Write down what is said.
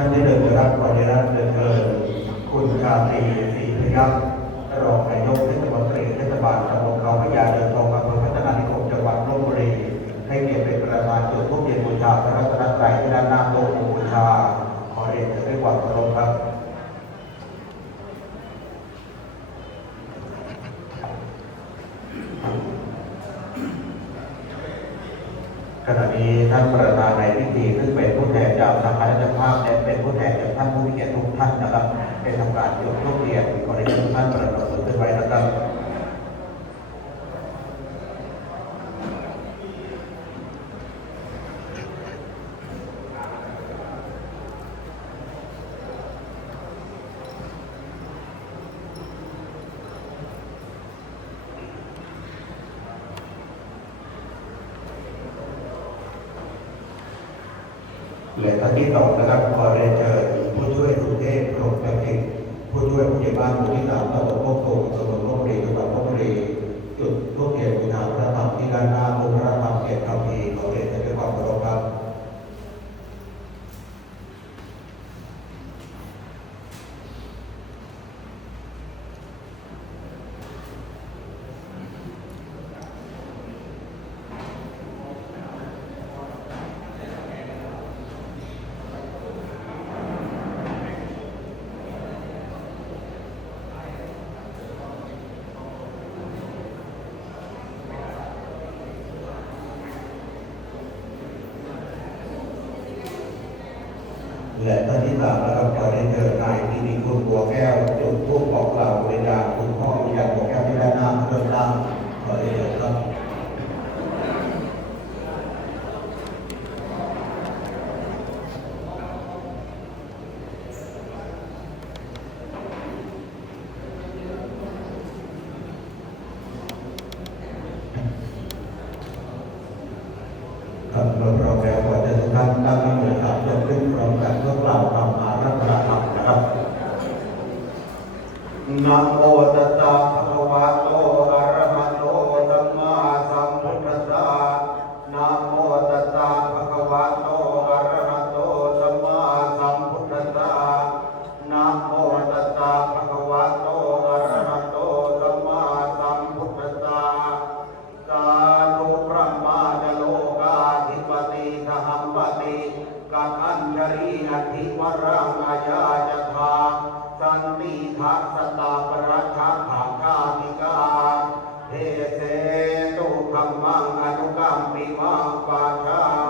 ท่านที่เดินรับขออนุญาตเดินเชิญคุณชาตรีศรีพยัคฆ์รองนายกเทศมนตรีเทศบาลตำบลเขาพระยาเดินทองอำเภอพัฒนานิคมจังหวัดลบบุรีให้เกียรติเป็นประธานจุดทูปเทียนบูชาพระรัตนตรัยที่ด้านหน้าโต๊ะบูชาขอเรียนเชิญด้วยความเคารพครับขณะนี้ท่านประธานในพิธีซึ่ง ผู้แทนจากท่านผู้มีเกียรติทุกท่านนะครับเป็นทำการยกทุกเรียนกรณีท่านประธานขึ้นไว้นะครับ เหลือตอนที่ตกนะครับขอเรียนเชิญผู้ช่วยสุเทพกรมจักริผู้ช่วยผู้ใหญ่บ้านหมู่ที่สามตำบลโคกตูมตำบลโคกบุรีจังหวัดลบบุรีจุดทูปเทียนบูชาพระธรรมที่ด้านหน้าองค์พระธรรมเกียรติคำพีขอเรียนเชิญด้วยความเคารพครับ และท่านที่สามนะครับขอเรียนเชิญนายกิติคุณบัวแก้วจุดทูปบอกกล่าวบริญาคุณพ่อวิญญาณบัวแก้วที่ด้านหน้าเริ่มล่างขอเรียนเชิญครับครับเราพร้อมแล้ว นะโมตัสสะภะคะวะโตอะระหะโตสัมมาสัมพุทธัสสะนะโมตัสสะภะคะวะโตอะระหะโตสัมมาสัมพุทธัสสะนะโมตัสสะภะคะวะโตอะระหะโตสัมมาสัมพุทธัสสะสาธุพระมาจโลกาธิปติสหัมปติกัคัญชรีอธิวรังอาญาจทาสันติทัส ตุขมังอนุกรรมปิมาปาชัง